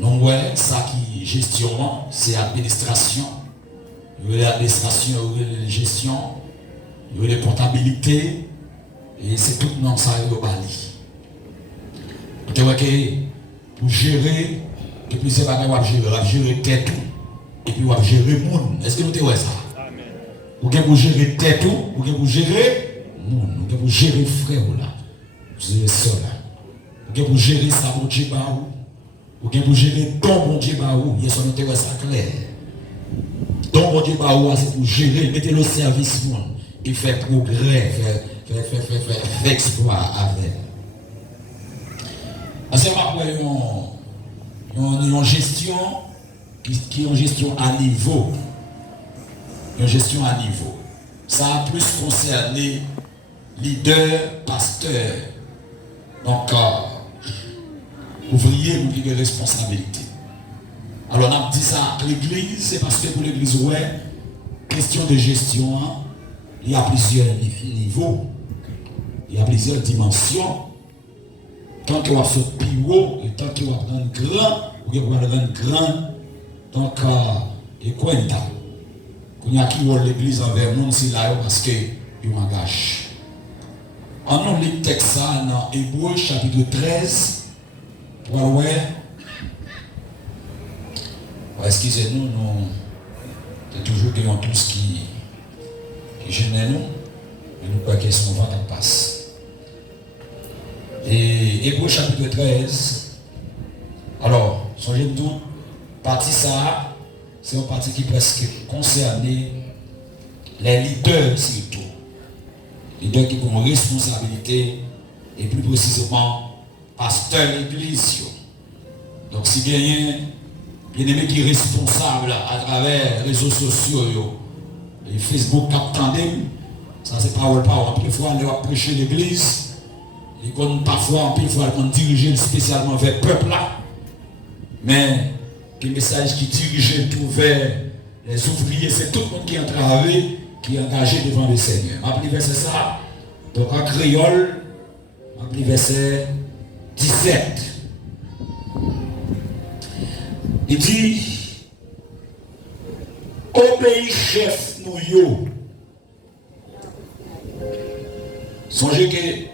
Donc, ouais, ça qui est gestion, c'est administration. Il y a l'administration, il y a la gestion, il y a la comptabilité, et c'est tout dans ça au Bali. Vous voyez que pour gérer, que plusieurs bagages on va gérer tête et puis on va gérer le monde. Est-ce que vous avez ça? Vous avez pour gérer tête, vous avez pour gérer le monde, vous avez pour gérer frère là, vous avez ça là. Vous avez pour gérer ça, bon Dieu, vous avez pour gérer ton bon Dieu, il y a son intérêt ça clair. Ton bon Dieu, c'est pour gérer, mettez le service et faire progrès, faire exploit avec. C'est une gestion qui est une gestion à niveau. Une gestion à niveau. Ça a plus concerné leader, pasteur. Donc, ouvrier, vous avez des responsabilités. Alors, on a dit ça à l'église, c'est parce que pour l'église, ouais, question de gestion, il y a plusieurs niveaux, il y a plusieurs dimensions. Tant qu'on va faire plus haut, et tant qu'on va prendre grand, ou qu'on va rendre grand, donc, et quoi il y a? Il y a qui voit l'église envers nous, c'est là parce qu'ils engagent. En nous, les textes dans Hébreux chapitre 13, ouais. Excusez-nous, nous, c'est toujours qu'il y a tous qui gênent nous, mais nous croyons qu'ils sont vent en passe. Et Hébreux chapitre 13, alors, songez-vous, partie ça, c'est une partie qui presque concerne les leaders surtout. Les leaders qui ont responsabilité, et plus précisément, pasteur l'église. Donc, si il y a bien-aimé qui est responsable à travers les réseaux sociaux, les Facebook Captandem, ça c'est parole. Parfois, on va prêcher l'église. Et parfois, on dirige spécialement vers le peuple là. Mais les messages qui dirigent tout vers les ouvriers, c'est tout le monde qui est entravé, qui est engagé devant le Seigneur. Je verset ça. Donc en créole, je verset 17. Il dit, obéis chef nous yo. Songez que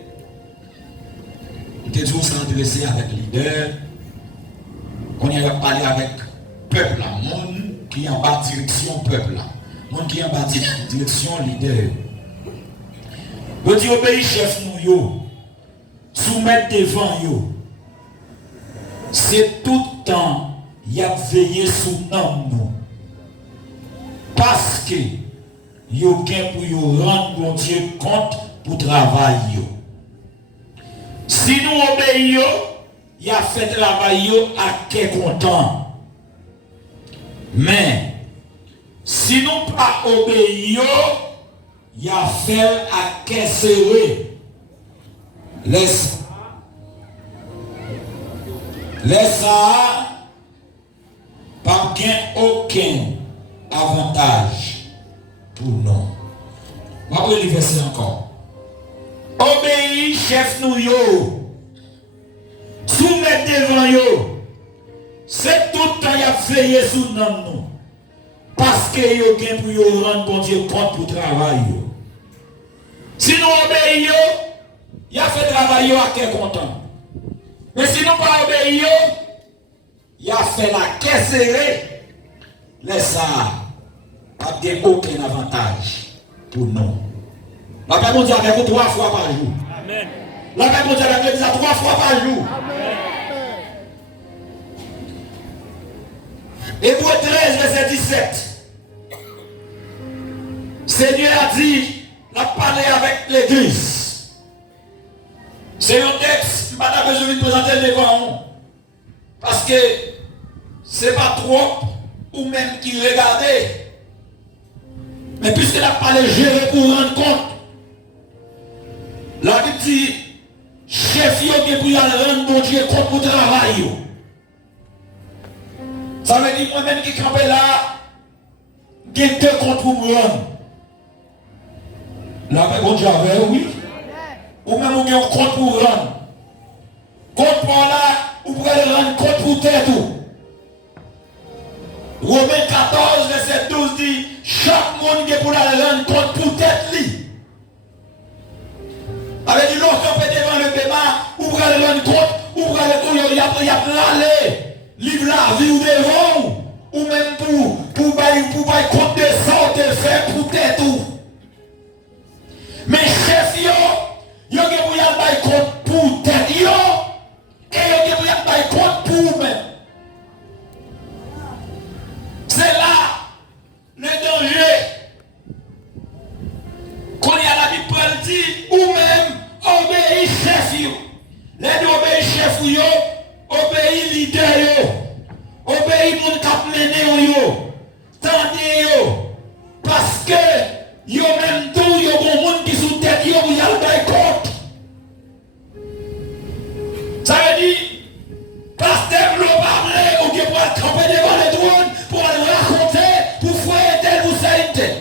nous sommes intéressés avec les leaders, on y a parlé avec le peuple, le monde qui est en bas direction peuple, le monde qui est en bas direction leader. Vous dites obéis chef nous yo, soumettre devant yo. C'est tout le temps. Il a veillé sous nous. Parce que il a pour rendre mon Dieu compte pour travailler. Si nous obéissons, il a fait travail à qui content. Mais si nous pas obéissons, il a fait à qui serré. Laisse ça. Pas aucun avantage pour nous. On va le verset encore. Obéis, chef nous yo. Soumettre devant yo. C'est tout le temps qu'il a veillé sous nous. Parce que yo gain pour yo rendre bon Dieu compte pour travail yo. Si nous obéissons, il a fait travail yo à qui content. Mais si nous pas obéissons, il a fait la caisse serrée, laisse ça, pas de aucun avantage pour nous. La paix mondiale avec vous 3 fois par jour. Amen. La paix mondiale avec vous 3 fois par jour. Amen. Hébreux 13, verset 17. Seigneur a dit, la parler avec l'église. C'est un texte qui m'a besoin de présenter devant nous. Parce que ce n'est pas trop ou même qui regardait. Mais puisqu'elle a parlé gérer pour rendre compte, la Bible dit, chef qui pour rendre mon Dieu compte pour travail. Ça veut dire moi-même qui campais là, j'ai 2 comptes pour me rendre. Là, bon Dieu avait, oui. Ou même on a un compte pour rendre. Compte pour là, vous pouvez rendre pour tête tout. Romains 14, verset 12 dit, chaque monde qui pour la rendre compte pour tête li. Avec dit, lorsqu'on peut devant le débat, ou pour le rendre compte, ou pour il y a râler, livre la vie ou devant, ou même pour bailler compte de ça, de faire pour tête tout. Mais chef yo qui pour y aller compte pour tête yo, et yo qui pour y aller compte pour même. C'est là le danger. Quand il y a la Bible dit, ou même obéir chef yo. Les deux obéir chef yo, obéir leader yo, obéir mon cap mené yo, tendez yo, parce que yo même tout yo bon monde qui sous tête yo y a le compte. Ça veut dire pasteur l'eau parler ou bien pour camper devant les drones pour aller raconter pour foyer tel ou ça tel.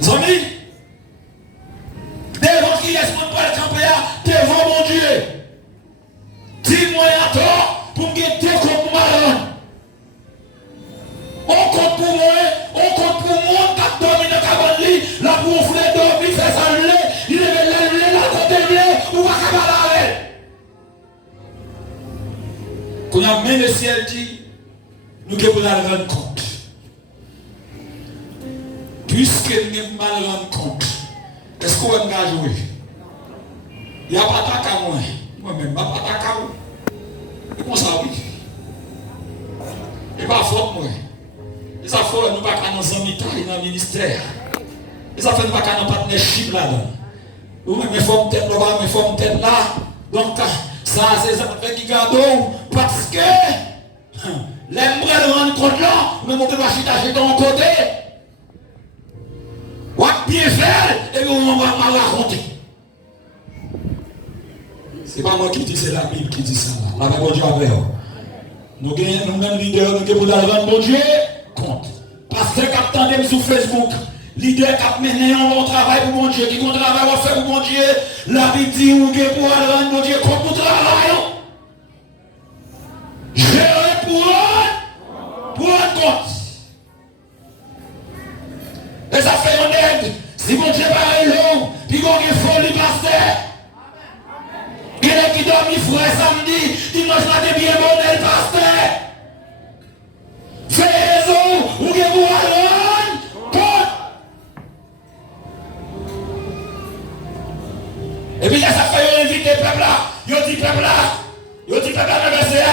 Zami devant qui est-ce qu'on peut camper devant mon Dieu. Dis-moi à toi pour me guetter comme marron. On compte pour moi, on compte pour moi, qui dormi dans la cabane, là pour on fait dormir, fait ça, il lève la côté, ou va cabaret. Quand on a mis le ciel dit, nous devons nous rendre compte. Puisque nous devons mal rendre compte, est-ce qu'on va jouer? Il n'y a pas de cas moi. Moi-même, il n'y a pas de cas. Comment ça oui? Il n'y a pas de faute moi. Et ça fait nous pas dans un dans le ministère. Et ça fait nous pas dans partnership là-dedans. Ou même forme tête là, mais forme tête là. Donc ça c'est ça fait qui garde parce que l'aimerait rendre compte là, mais mon va chiter dans un côté. On va bien faire et on va mal raconter. C'est pas moi qui dis, c'est la Bible qui dit ça. La Bible Dieu avec nous même leader, nous devons rendre mon Dieu compte. Pasteur qui attendait sur Facebook, leader qui a mené un bon travail pour mon Dieu, qui a un travail à faire pour mon Dieu, la Bible dit ou que pour rendre mon Dieu compte pour travail. Gérer pour rendre compte. Et ça fait un aide. Si mon Dieu va long, puis qu'on est folie pasteur. Il y a qui dorment frère samedi, dimanche matin bien bon, pasteur. Faisons, ou que vous allez compte. Et puis ça fait inviter le peuple là. Yo dit peuple là. Yo dit peuple là,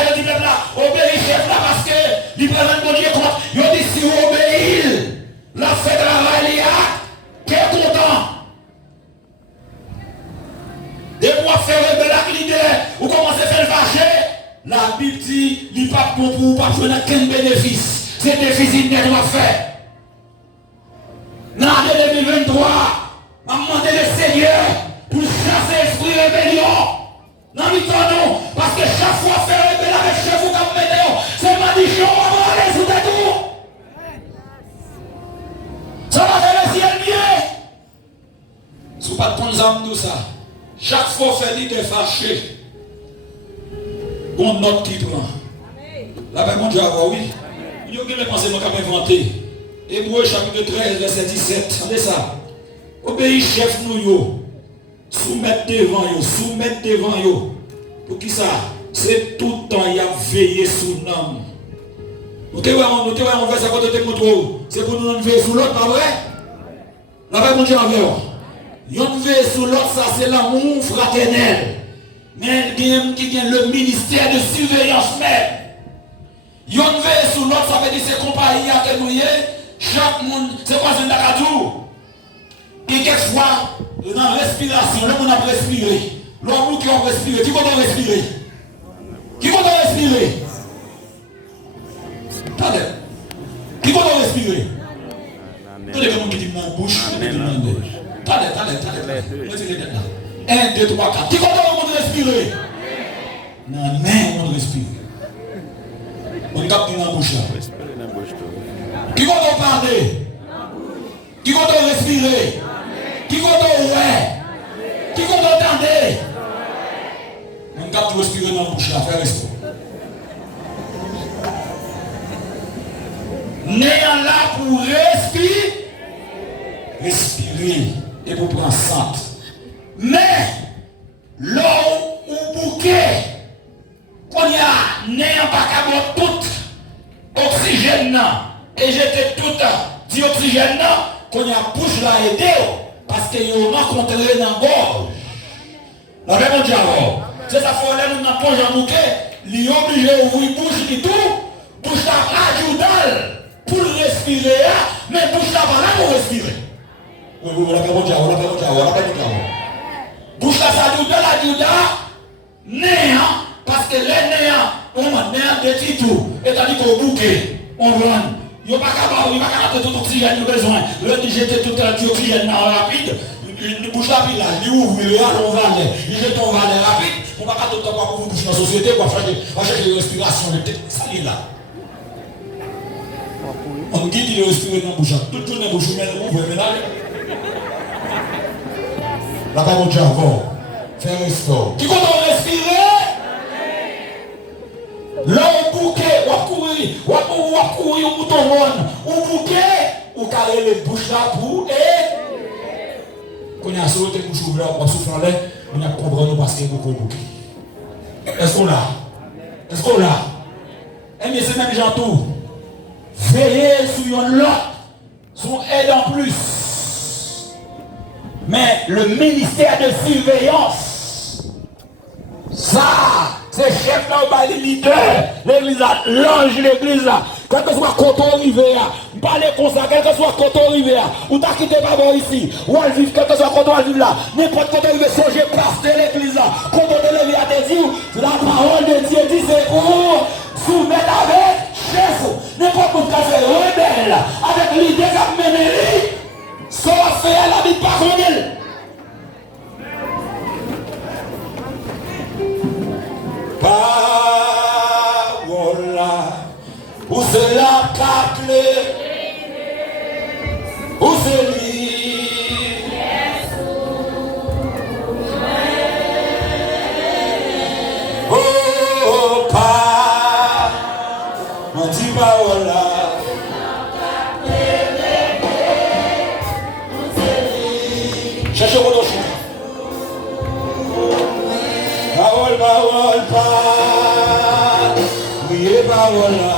yo dit peuple là. Obéis chef là parce que il présente mon Dieu compte. Yo dit si vous obéissez, la fait travail là, qui est content. Et pour faire rebelle avec l'idée, ou commencer à faire le fâcher, la Bible dit, il n'y a pas pour vous, pas jouer dans quel bénéfice. C'est déficit qu'il doit faire. Dans l'année 2023, on a demandé le Seigneur pour chasser l'esprit rébellion. Non, non, parce que chaque fois faire rebelle avec chef ou comme météo, c'est malédiction, on va aller sous ta tour. Ça va faire le ciel mieux. Si vous pas de ton âme, tout ça. Chaque fois fait l'idée fâché. Bon note qui prend. La Bible Dieu a oui. Il y a des pensées qu'on a inventé. Hébreu chapitre 13, verset 17. Regardez ça. Obéis chef nous yo. Soumettre devant yo. Pour qui ça? C'est tout le temps il a veillé sur nous. Nous te voyons, on fait ça quand on te montre. C'est pour nous veiller sur l'autre, pas vrai? La Bible Dieu a vu. Yon veille sur l'autre, ça c'est l'amour fraternel. Mais qui vient le ministère de surveillance même. Yon veille sur l'autre, ça veut dire c'est compagnie à tenouiller. Chaque monde, c'est quoi c'est un dacadou? Et quelquefois, dans la respiration, le monde a respiré. L'homme qui a respiré, qui va respirer? Qui va respirer? Attendez. Qui va respirer? Attendez, le monde qui dit dans la bouche, Allez. 1, 2, 3, 4. Qui compte le monde respirer? Non, mais on respire. On capte dans la bouche là. Qui compte parler? Qui compte respirer? Qui compte ouais? Qui compte entendre? On capte respirer dans la bouche là, frère resto. Néant là pour respirer et pour prendre sang. Mais l'eau ou bouquet, quand il y a néant pas qu'à tout oxygène et j'étais tout dioxygène quand il y a bouche là aidé parce que ils ont rencontré dans la gorge. La même dialogue. C'est ça faut aller nous dans poche en bouquet, li obligé ouvrir bouche et tout, bouche là adjudal pour respirer, mais bouche là pas là pour respirer. Oui, la même dialogue. Bouche là ça adjudal, néant, parce que les néants, on a néant de titou, et tandis qu'au bouquet, on rend. Il n'y a pas qu'à tout oxygène, il a besoin. Le jeter tout l'oxygène rapide, une bouche rapide là, il ouvre, il va il jette ton valet rapide, on va pas tout le temps pour vous boucher dans la société, pour chercher une respiration, ça est là. On dit qu'il est respiré dans la bouche, tout le monde est bouche, mais on ouvre, mais là. La parole de avant, faire un sport. Qui compte respirer? Là, au bouquet, ou à courir au bouton monde, au bouquet, ou carrer les bouches là pour et. Quand il y a sauté bouche ouverte, on va souffler en l'air, on a compris parce qu'il y a beaucoup de bouquet. Est-ce qu'on l'a? Eh bien, c'est même gens tout. Veillez sur un lot, son aide en plus. Mais le ministère de surveillance, ça, c'est chef là, les leaders, l'église là, l'ange l'église là, quel que soit quand on arrive là, parlez comme ça, quel que soit quand on arrive là, ou t'as quitté pas ici, ou à vivre, quel que soit quand on arrive là, n'importe quand on arrive, songez pasteur l'église là, quand on est levé à te dire, la parole de Dieu dit c'est pour soumettre avec chef, n'importe quoi qui fait rebelle, avec l'idée qu'a mené, ça va faire la vie pas comme elle. Parole où c'est la clé, où c'est lui. Oh, pas, on dit parole là. Cherchez vos dossiers. Parole, pas. Oui, parole là.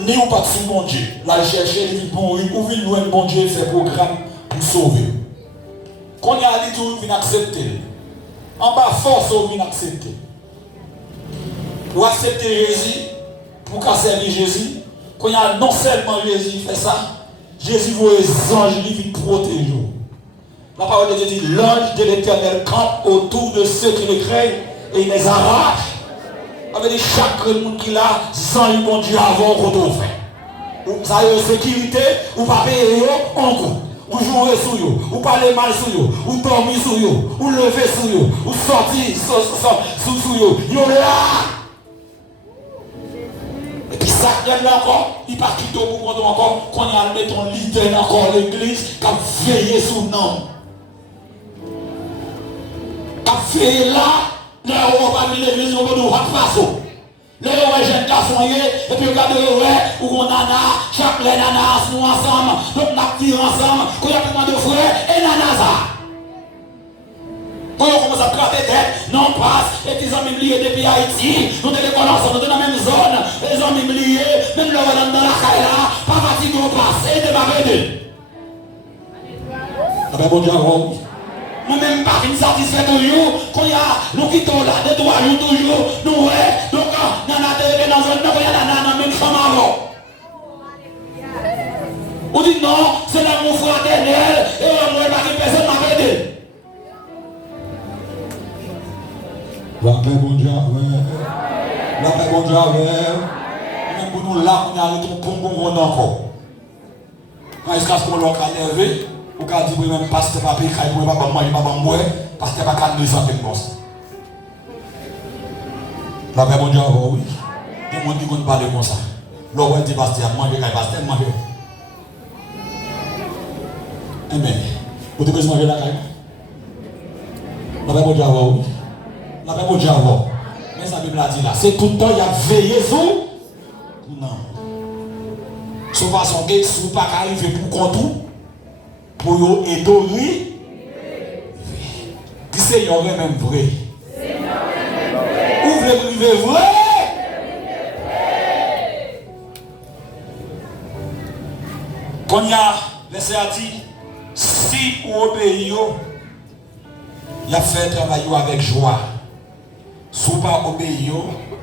ni ou pas de sous bon Dieu. La chercher, il pour ou vient loin bon Dieu fait programme pour sauver. Quand il y a dit tout, il vient accepter. En bas force, il vient accepter. Pour accepter Jésus, pour servir Jésus, quand il y a non seulement Jésus fait ça, Jésus voit les anges qui viennent protéger. La parole de Dieu dit, l'ange de l'Éternel campe autour de ceux qui le craignent et il les arrache. Avec chaque monde qui l'a, sans le bon Dieu avant qu'on te fait. Vous avez sécurité, vous pas payer en coup. Vous jouez sur eux, vous parlez mal sur eux, vous dormez sur eux, vous levez sur eux, vous sortez sur eux. Vous êtes là. Et puis ça, il y a là encore, il part quitter au bout encore, qu'on y a mis ton leader encore l'église, qui a veillé sur nous. Qui a veillé là. Là, on va venir l'église, on va nous passer. Là, on va jeune garçon, et puis regardez, où on nana, chaque les nanas, nous ensemble, donc on vivre ensemble, qu'on y a plein de frères, et nanas ça. Quand on commence à traiter tête, non passe, et ils ont même lié depuis Haïti, nous sommes ensemble, nous sommes dans la même zone, ils ont même lié, même là, dans la caille là, pas fatigué au passé, de ma veine. Ah ben bon Dieu, moi-même, pas une satisfait toujours, quand il y a, nous quittons là, de 3 jours toujours, nous, ouais, donc, on a dans zone, il y a dans même femme avant. On dit non, c'est l'amour fraternel, et moi, pas que personne m'a aidé. La paix, bon Dieu, ouais. La paix, bon Dieu, ouais. Même pour nous là, on a arrêté un bon encore. Quand est-ce qu'on l'a énervé? Ou quand dit même pasteur pas payer pour pas manger pas moi pasteur pas calmer ça avec moi. La paix bon Dieu oui. Tout le monde qui compte parler comme ça. L'on dit pasteur manger pasteur manger. Amen. Vous devez manger la caille. La paix bon Dieu oui. La paix bon Dieu mais ça Bible a dit là, c'est tout le temps il y a veillé sur non. Sauf façon que si vous pas arriver pour contour pour vous étonner, qui c'est yon même vrai? Ou vous voulez priver vrai? Quand il y a, laissez à dire, si vous obéissez, il a fait travail avec joie. Si vous pas obéissez,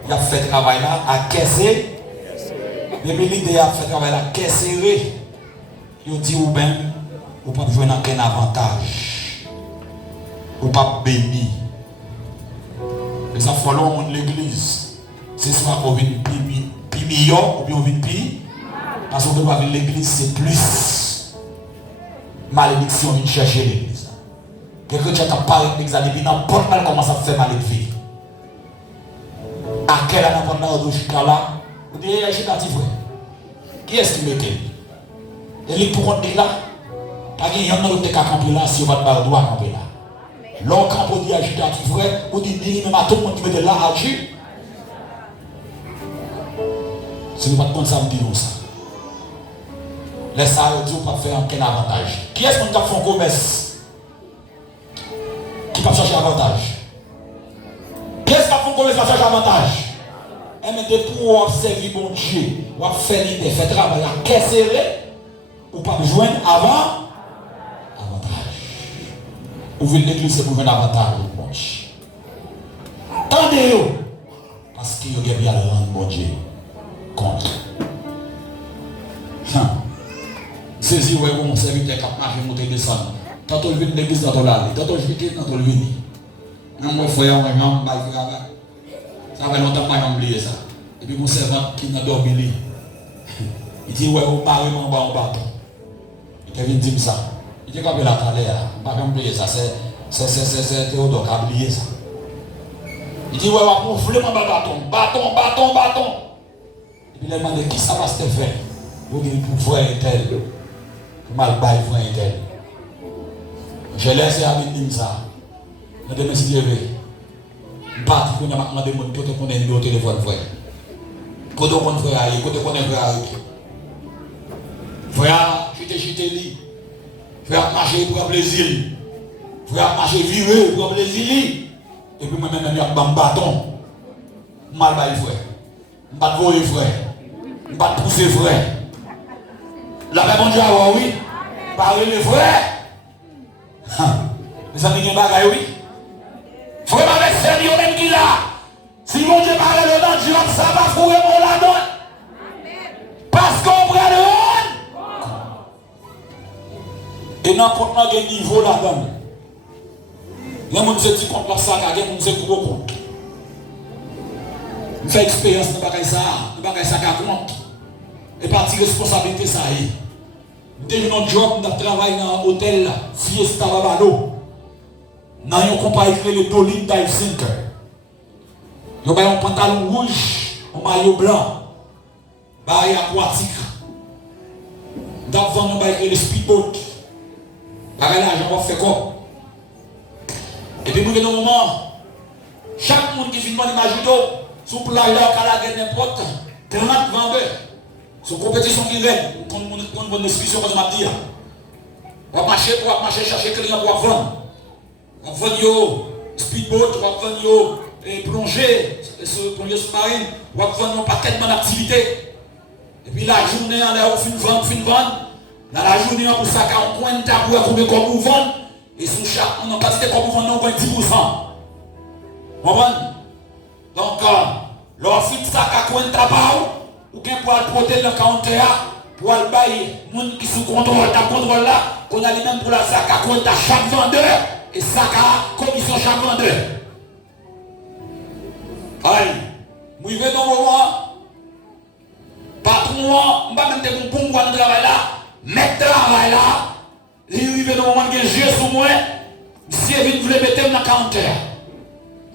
il a fait travail là à caisser. Mais l'idée a fait travail là à caisser. Il dit ou même. Ou pas jouer dans aucun avantage. Ou pas béni. Et ça faut l'homme de l'église. C'est soit qu'on vient plus meilleur ou bien on vient plus. Parce qu'on doit venir l'église, c'est plus malédiction vient chercher l'église. Quelqu'un qui a parlé de l'église, il n'importe mal comment ça fait mal de vie. À quel âge n'importe mal de jusqu'à là, vous dites, il y a qui est-ce qui mettait? Et les pour dire là. Il y a un autre qui a campé là, si on va te droit camper là. L'on campe dit agitatif vrai, ou dit même à tout le monde qui met de là à agir. Si nous ne pas de ça, me disons ça. Laisse ça, on ne pas faire aucun avantage. Qui est-ce qui a fait un commerce qui ne peut pas chercher avantage? Qui est-ce qui a fait un commerce qui va chercher avantage? Et mais pour observer mon Dieu, ou faire l'idée, faire travail, à caisser, ou pas besoin avant. Ouvrir l'église, c'est pour un avantage. Tendez-vous. Parce qu'il y a bien le rendre bon Dieu compte. Saisi, ouais, mon serviteur qui a marché, monté, descendre. Tantôt le vin l'église, tantôt l'aller. Tantôt je vais tantôt le venir. Non, mon frère, moi, ça fait longtemps que je oublié ça. Et puis mon servant qui n'a dormi, il dit, ouais, vous parlez, mon bâton. Il vient dire ça. Il dit qu'on la tendait là, on ne va pas oublier ça, c'est Théodore qui a oublié ça. Il dit, ouais, on va mon bâton. Et puis il a demandé, qui ça va se faire? Vous dites, pour voir un tel, pour mal bailler voir un tel. Je laisse à dire ça. Je te dis, je parti pour nous demander, côté qu'on est au téléphone, frère. Côté qu'on est frère, côté qu'on est frère. Frère, j'étais lui. Frère marcher pour un plaisir. Frère marcher virer pour un plaisir. Et puis moi-même, je vais un bâton. Mal bail frère. Je vais frère. Je ne pas pousser vrai. La paix, bon Dieu, oui. Parler le vrai. Mes amis, il y a un bagage, oui. Vraiment, avec Seigneur même qui là. Si mon Dieu parle le nom de Dieu, ça va fouiller mon la donne. Parce qu'on prend le et n'importe quel niveau là-dedans. Il y a des gens qui se compte leur sac, il y a des gens qui se gros compte. Je fais expérience dans le ça qui compte. Et partie responsabilité, ça y est. J'ai eu un job, je travaille dans un hôtel, Fiesta Babado. Dans une compagnie qui le Dolin Dive Center. Il y a un pantalon rouge, un maillot blanc, barrière aquatique. Devant nous, le speedboat. Pareil, l'argent va faire quoi? Et puis, nous, dans le moment, chaque monde qui vient demander ma judo, sous plage là, on a n'importe 30 vendeurs. C'est une compétition qui règne, pour une bonne discussion, comme je m'ai dit. On va marcher, chercher client pour vendre. On va vendre speedboat, on va vendre plongée sous-marine, on va vendre un paquet de activités. Et puis la journée, on fin de vendre. Dans la journée, on ça on coin de tabou à combien comme vous vendre. Et sous chaque, on n'a pas dit comme vous vendre, on 10%. Vous comprenez? Donc, l'offre de ça à coin de tabou, ou bien pour le protéger le compteur, pour le bailler, les gens qui sont contrôle là, qu'on a les mêmes pour la sac à coin de chaque vendeur, et sac à commission chaque vendeur. Aïe, vous vivez dans le moment, patron, on va même des bons pour travail là. Mettre travail là, il arrive dans le moment où il y a un jeu sur moi, si il voulait mettre dans le counter.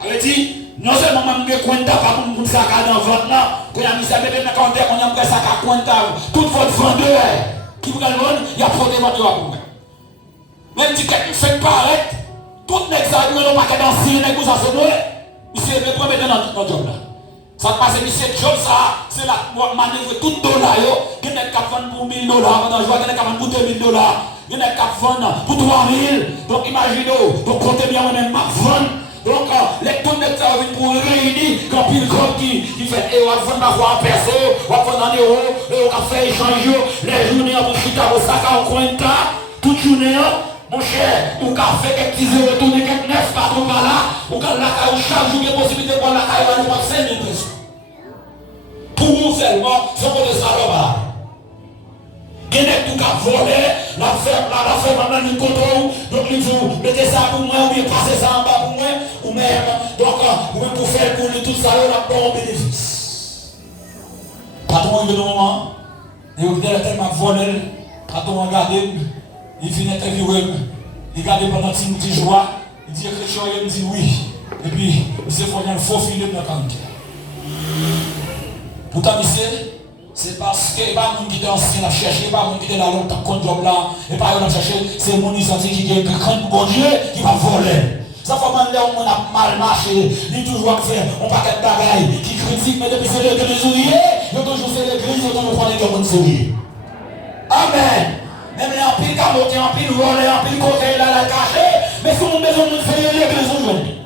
Elle dit, non seulement je vais compter pas pour me sac dans le ventre, quand il a mis ça dans le counter, quand il a mis ça à compter, tout votre vendeur qui vous gagne, il a porté votre doigt pour moi. Même si quelqu'un fait paraître, tout les gens qui ont pas d'anciens, les gens qui ont monsieur le premier dans notre job là. Ça passe, monsieur job ça, c'est la manœuvre tout dollar, il y a des qui vendent pour 1000 $, pendant je vois qu'il y a des qui vendent pour 2000 $, il y a des qui vendent pour 3000, donc imaginez, donc comptez bien moi-même ma vente, donc les tout les gens viennent pour réunir, quand il qui fait, et on va vendre ma voix en perso, on va vendre en euros, et on va faire échanger, les journées on va chuter au sac en coin de temps, toute journée, mon cher, ou qu'à faire quelques petits euros, tourner quelques 9 patrons par là, ou qu'à la caille, chaque jour, il y a possibilité de prendre la caille, on va 5 000 pesos. Pour nous seulement, sans qu'on les salopes. Il y a tout qu'à voler, la ferme, maintenant, nous contrôlons, donc nous vous mettez ça pour moi, ou bien passez ça en bas pour moi, ou même, donc, ou même pour faire pour nous tout ça, on a bon bénéfice. Patron, il y a un moment, il y a tellement volé, patron, regardez, il finit interviewer, il regarde pendant 10 jours, il dit Christian, il me dit oui. Et puis, il s'est fait un faux filet dans le camp. Pourtant, c'est parce que pas mon qui était ancien à chercher, pas mon qui était là longtemps contre job là, et pas à chercher, c'est mon initiative qui est grand pour bon Dieu qui va voler. Ça fait mal là où on a mal marché, il toujours fait un paquet de bagailles qui critique, mais depuis c'est l'église ouvrier, il y a toujours c'est l'église, il y a toujours prendre les gens sourire. Amen. Même les empilles camotés, empilles volés, empilles côté là, la caché, mais si on besoin de faire l'église aujourd'hui.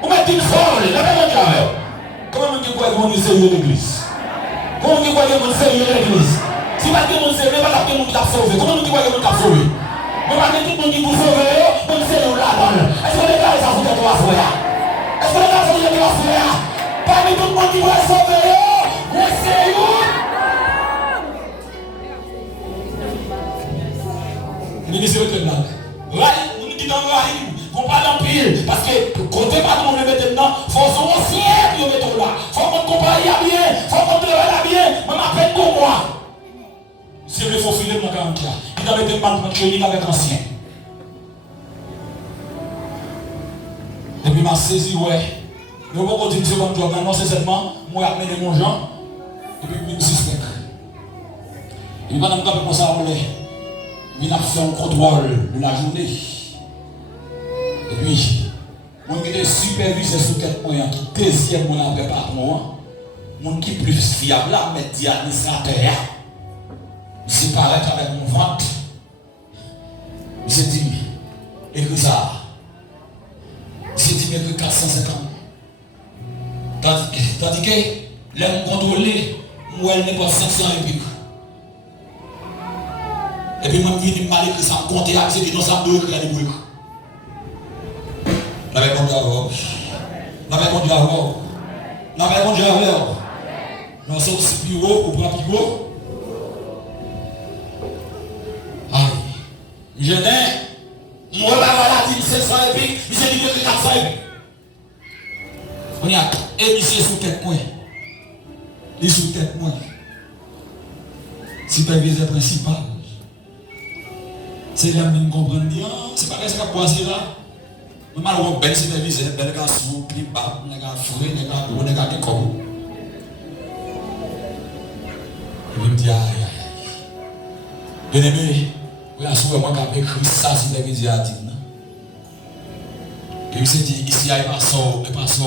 On met une folle, la même chose. Comment on dit quoi qu'on est sérieux l'église? Comment on dit quoi qu'on est sérieux l'église? Si pas que mon sérieux, pas que mon qui t'a sauvé. Comment on dit quoi qu'on t'a sauvé? Mais pas que tout le monde qui vous sauve, on sérieux là-dedans. Est-ce que les gars, ça vous dit trois frères? Est-ce que les gars, ça vous dit trois frères? Parmi tout le monde qui va sauver, on sérieux. Ministre de là. Rahim, on dit dans Rahim, on parle en pile, parce que côté pas tout le monde le mettre dedans, il faut son ancien qui le mettre là. Il faut qu'on compare bien, il faut qu'on travaille bien, mais ma peine pour moi. Si il faut filer dans 40 là, il doit mettre mal de training avec ancien. Et puis m'a saisi, ouais. Mais on va dire comme job, non, c'est seulement, moi j'ai amené mon gens, et puis je me suspecte. Et puis pendant que je pense à rouler. Il a fait un contrôle de la journée. Et puis, mon qui est supervisé sur quel point, qui deuxième mon après patron, mon qui est plus fiable là, mais dit administrateur, il s'est parlé avec mon ventre. Il s'est dit, écris ça. Il s'est dit, écris 450. Tandis que, l'homme contrôlé, Moi, elle n'est pas 500 épiques. Et puis, moi, je viens mal écrit, ça me compte, c'est des gens, ça me doit écrire les bruits. La paix, mon Dieu, la paix, mon Dieu, la paix, mon Dieu, nous sommes si plus haut, ou pas plus haut. Aïe. Je n'ai, moi, la dit 700 épiques, je dis que 400 épiques. On y a, et monsieur sous tête, moi. Il sous tête, moi. Superviseur principal. C'est là que je comprends bien, c'est pas qu'est-ce qu'il y a boisé là. Normalement, bel superviseur, bel garçon, plus bas, les gars foués, les gars gros, les gars qui comme. Il me dit, aïe, aïe. Bien aimé, vous avez souvent moi qui ai écrit ça, superviseur a dit. Et puis c'est dit, ici, il n'y a pas ça, il n'y a pas ça,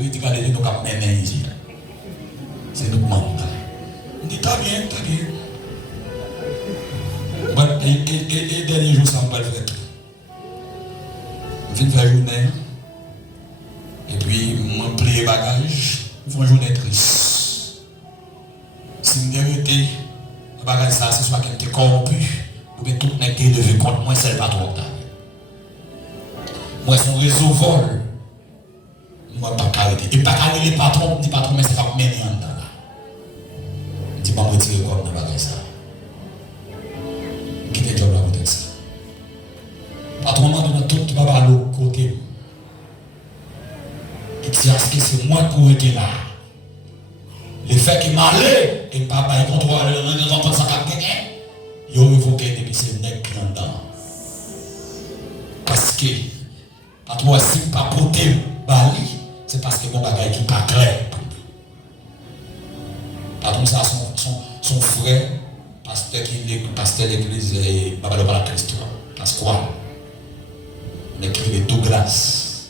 il dit, regardez, nous avons mené ici. C'est nous qui manquons. Il dit, t'as bien, t'as bien. Et dernier jour, ça me parle vrai. Je viens faire une journée. Et puis, je plie les bagages. Je fais une journée triste. Si je me été, le bagage, ça, c'est soit qu'elle était corrompue, ou bien tout le monde est levé contre moi, c'est le patron. Moi, son réseau vol. Moi, je ne peux pas arrêter. Et pas arrêter les patrons, ni patron, mais c'est pas mener en dedans. Je ne peux pas retirer comme dans le bagage. Quittez le job là, peut-être ça. Patron, moi, dans tout, tu vas voir l'autre côté. Et tu dis, est-ce que c'est moi pour être là? Le fait qu'il m'a allé, et papa, il contrôle les enfants de sa capitaine, il a évoqué depuis ces nègres dedans. Parce que, patron, si je ne pas porter Bali, c'est parce que mon bagage n'est pas clair. Patron, ça, son frère, pasteur de l'église, Baba de la Christ, Pasquale, l'écrit de Douglas.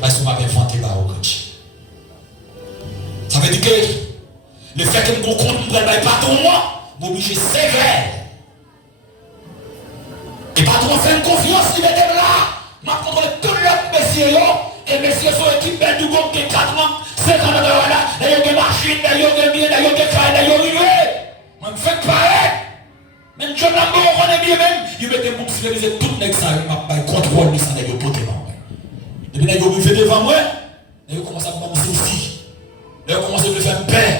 Parce qu'on va inventer par au ça veut dire que le fait que je ne comprenne pas ton moi, m'oblige sévère. Et patron fait une confiance, il met là. Je contrôle tout le messieurs, et messieurs sont équipés du groupe de 4 ans, 5 ans de là, il y a des machines, il y a des biens, il y a des crânes, il y a des rivières. Je me fais pareil. Même John Lambo, on est bien même. Il mettait mon superviseur tout le ça, il m'a contrôle de ça, il y a des potes. Et puis, il fait devant moi, il commence à me soucier. Il commence à me faire paix.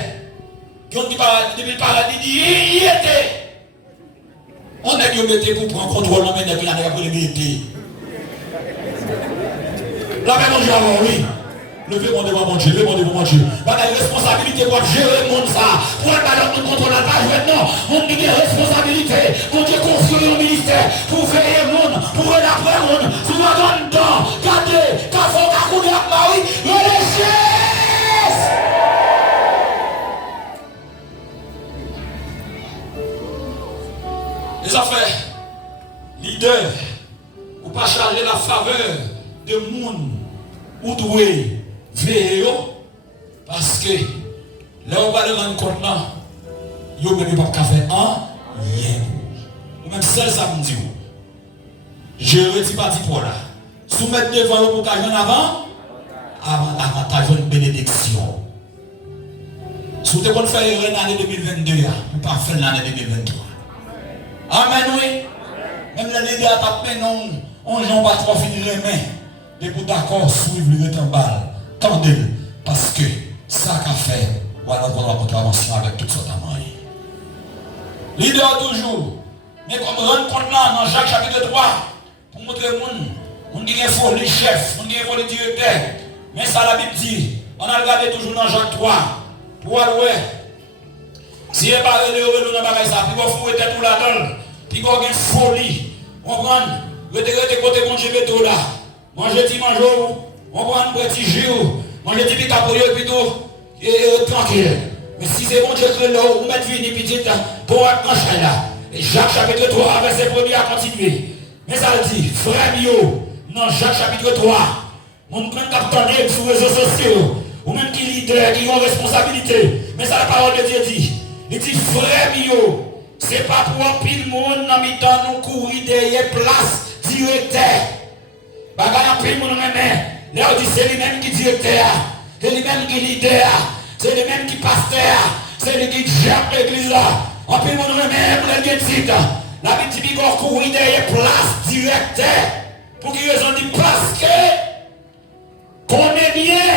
Quand il depuis le paradis, il dit, il était. On a dit, on était pour prendre contrôle, on a dit, on a dit, la même mon Dieu avant, oui. Levez mon devant mon Dieu, levez mon devant mon Dieu. Il y a une responsabilité pour gérer le monde ça. Pour le ballon de contrôle la page maintenant. On dit des responsabilités. Pour Dieu confier au ministère. Pour veiller le monde. Pour aller après le monde. Si vous avez le temps, gardez, quand faut qu'à courir avec Marie, les affaires, leader, ou pas charger la faveur de monde ou doué. Veillez parce que là on va le rendre compte là, yo même pas faire un rien. Ou même seul ça me dit. Je retire parti pour là. Soumettre devant vous pour qu'à avant avantage une bénédiction. Si vous devez faire l'année 2022, vous ne pas faire l'année 2023. Amen oui. Même l'année d'attaque non, on n'en va pas finir les mains. Et pour d'accord suivre le temps balle. Tendez, parce que ça qu'a fait, voilà notre contravention avec toute sorte d'amant. Leader toujours, mais comme rendre compte là dans Jacques chapitre 3, pour montrer le monde, on dit qu'il faut les chefs, on dit qu'il faut les directeurs, mais ça la Bible dit, on a regardé toujours dans Jacques 3, pour aller, si il n'y a pas de l'euro dans le bagage, puis il faut être tout là-dedans, puis il y a une folie, on prend, retirer côté mon Dieu là, manger petit mangeau, on prend un petit jus, manger petit picapoyo et puis tout, tranquille. Mais si c'est bon Dieu que l'eau, vous mettez une petite pour être tranché là. Et Jacques chapitre 3, verset 1er à continuer. Mais ça dit, frère Mio, dans Jacques chapitre 3, mon grand capitaine sur les réseaux sociaux, ou même qui leader, qui ont responsabilité. Mais ça la parole de Dieu dit. Il dit, frère Mio, c'est pas pour un pile monde dans mi temps nous courir derrière place directeur. Bagay un pile monde même. Là on dit c'est lui-même qui directeur, c'est lui-même qui leader, c'est lui-même qui pasteur, c'est lui qui gère l'église là. En plus, on même le titre. La petite bigot courir derrière place directeur. Pour qui raison dit parce que connaît bien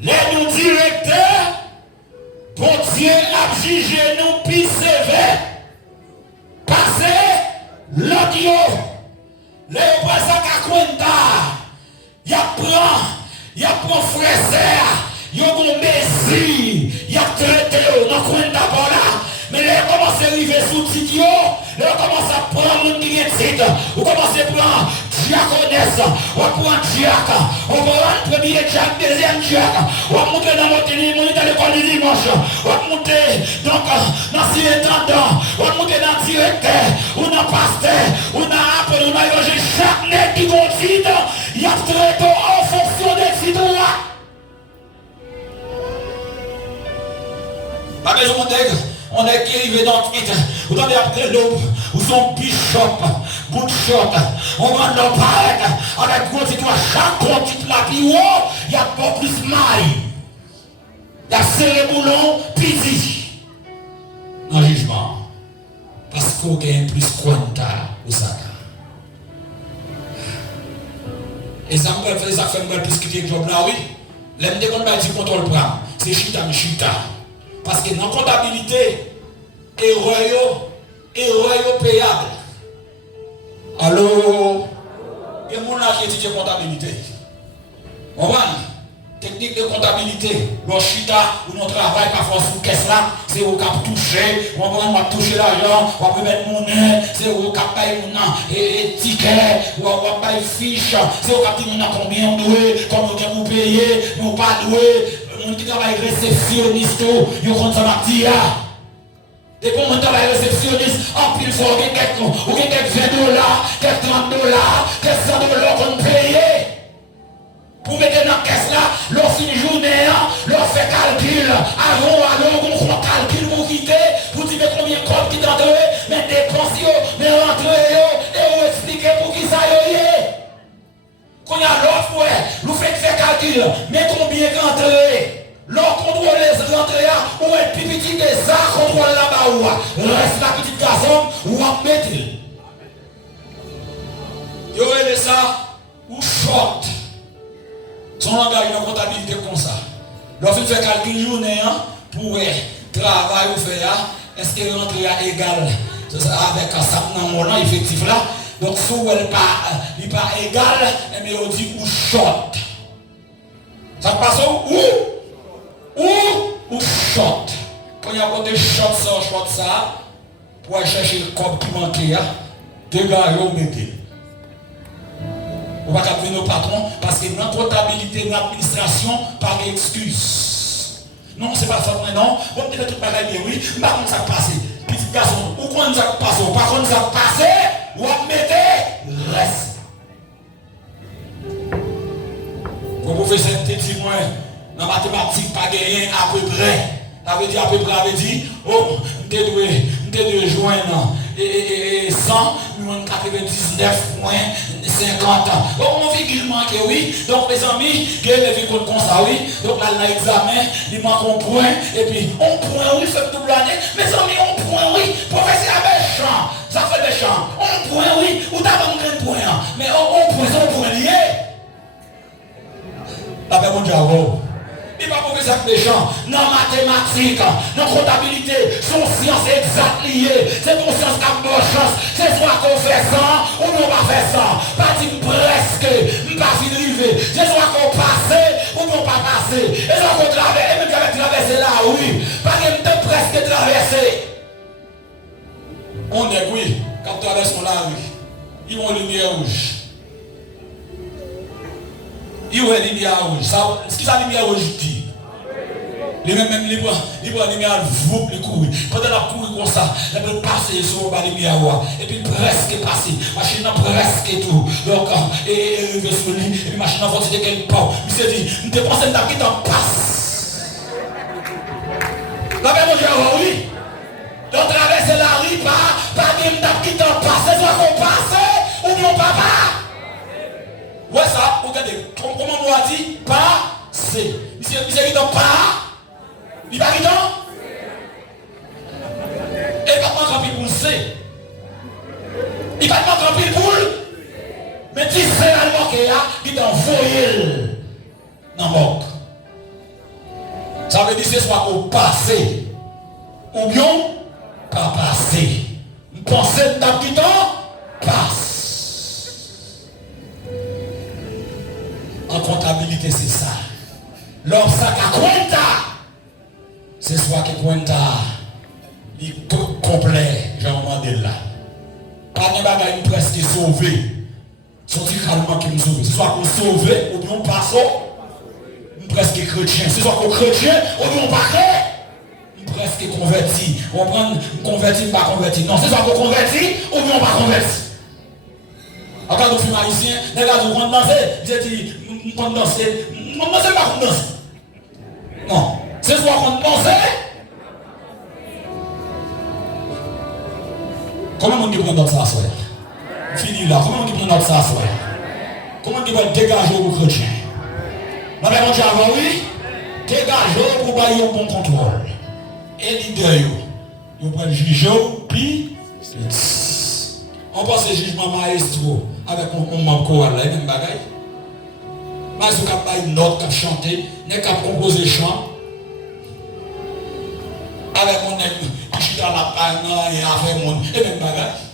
les nous directeurs. Bon Dieu a jugé nous plus sévère. Parce l'audio, les personnes qui comptent, il prend frère, il prend messie, il traité dans le coin d'abord là. Mais là, il commence à arriver sous Tidio, là, il commence à prendre le qui est titre, on commence à prendre diaconesse, on prend diacre, on prend le premier diacre, deuxième diacre, on va monter dans notre l'école du dimanche, on va monter donc dans le intendant, on va monter dans le directeur, on a pasteur, on a appelé, on a élogé chaque net qui va titre, il y a traité en fonction des titres là. La maison on est qui arrivé dans le titre, vous avez appelé l'aube, vous sont bishop, good shot, on va nous paraître avec gros titre, chaque gros titre là, puis il y a pas plus maille, il y a serré boulon, piti, dans le jugement, parce qu'on gagne plus quanta ou ça. Et ça me fait ça fait plus quitter le job là, oui, l'aime de qu'on va dire contrôle prendre, c'est chita. Parce que dans la comptabilité, erreur payable. Alors, il y a des gens qui étudient la comptabilité. On va technique de comptabilité. L'ochita ou notre travail, parfois sous caisse là, c'est au cap toucher, on va toucher l'argent, on va mettre monnaie, c'est au cap payer et ticket, on va payer fiche, c'est au cap dire combien on doit, combien on payer, on pas doué. On qui travaille réceptionniste, ils ont ça m'a et pour mon travail réceptionniste, en plus, il faut quelques 20 dollars, quelques 30 dollars, quelques 100 dollars qu'on paye. Pour mettre dans la caisse là, l'on finit journée, l'on fait calcul, alors, on fait calcul pour quitter, pour dire combien de comptes qui d'entrée, mais dépenses, mais rentrées, et on explique pour qui ça y est. Quand il y a l'offre, nous faisons calcul, mais combien d'entrées? L'on contrôle les rentrées, ou un petit des arts contrôle là-bas, reste la petite garçon, ou en mettre. Yo et ça, ou short. Son langage de comptabilité comme ça. Lorsqu'il fait calcul journée, pour travail ou faire, est-ce que l'entrée est égale avec un sac dans effectif là? Donc, si elle n'est pas égale, mais on dit ou short. Ça passe ou short. Quand il y a un short ça, pour aller chercher le corps qui manquait, deux gars, ils mettez. On va pas venir au patron parce que dans la comptabilité, dans l'administration, pas d'excuse. Non, c'est pas ça, non. On peut tout bagaille bien, oui, mais par contre, ça passe. Petit garçon, ou quand ça passe, par contre, ça passe, ou on mettez, reste. Mon professeur te dit, moi, dans la mathématique, pas gagné à peu près. Ça veut dire à peu près, ça veut dire, oh, je dois joindre 100, 99,50 ans. Donc, on vit qu'il manque, oui. Donc, mes amis, qui est levé comme ça, oui. Donc, là, l'examen, il manque un point. Et puis, on point, oui, fait double année. Mes amis, on point, oui. Professeur méchant, ça fait méchant. On point, oui. Ou t'as pas un point. Mais on point lié. La paix mondiale. Il va pas faire méchant. Dans mathématiques, dans comptabilité, son science exacte liée. C'est ton science qui a bonne chance. C'est soit qu'on fait ça ou non pas faire ça. Pas dire presque, pas finir. C'est soit qu'on passe ou non pas passer. Et soit qu'on traverse, et même qu'avec traverser là, oui. Pas qu'il de presque traverser. On est oui, quand traversons la rue, ils ont une lumière rouge. Il y a une lumière rouge. Ce qui est la lumière rouge dit. Les mêmes la lumière vous les courir. Pendant la courir comme ça, elle peut passer sur la lumière et puis presque passer. Machine presque tout. Donc, et lever sur lui, et puis machine va dire qu'elle part. Il s'est dit, nous te pensons que tu en passes. La même chose, oui. Donc, traverser la rue, pas de qui t'en passe. C'est soit qu'on passe, ou non, papa. Ouais, ça, regardez, comment on a dit, pas, c'est. Monsieur qui t'en pas, il va qui t'en, Il va pas camper pour mais si c'est la mort qu'il y a, il va envoyer dans la mort. Ça veut dire que ce soit au passé ou bien pas passé. Pensez dans qui temps passe. En comptabilité, c'est ça. L'homme ça qui compte, c'est soit qui compte, il est complet, Jean-Mandel là. Pas de bagaille presque sauvé. Son petit calme qui nous sauve. C'est soit qu'on sauve ou bien on passe presque chrétien. C'est soit qu'on chrétien ou bien on pas presque converti. On prend converti, pas converti. Non, c'est soit qu'on converti ou bien on pas converti. Encore nos films haïtiens, les gars vont danser. J'ai dit, on danser. On ne danse pas qu'on danse. Non, c'est soit qu'on danse. Comment on dit prendre notre s'asseoir? Fini là, comment on dit prendre notre s'asseoir? Comment on dit dégager au chrétien? Non mais mon Dieu avant oui, dégager pour bailler un bon contrôle. Et leader, vous prenez le juge, puis on passe le jugement maestro avec un membre choral là, même bagaille. Mais si vous avez une note, qui chanter, n'est qu'à composer chant. Avec mon nègre qui chute dans la panne et avec mon. Et même bagaille.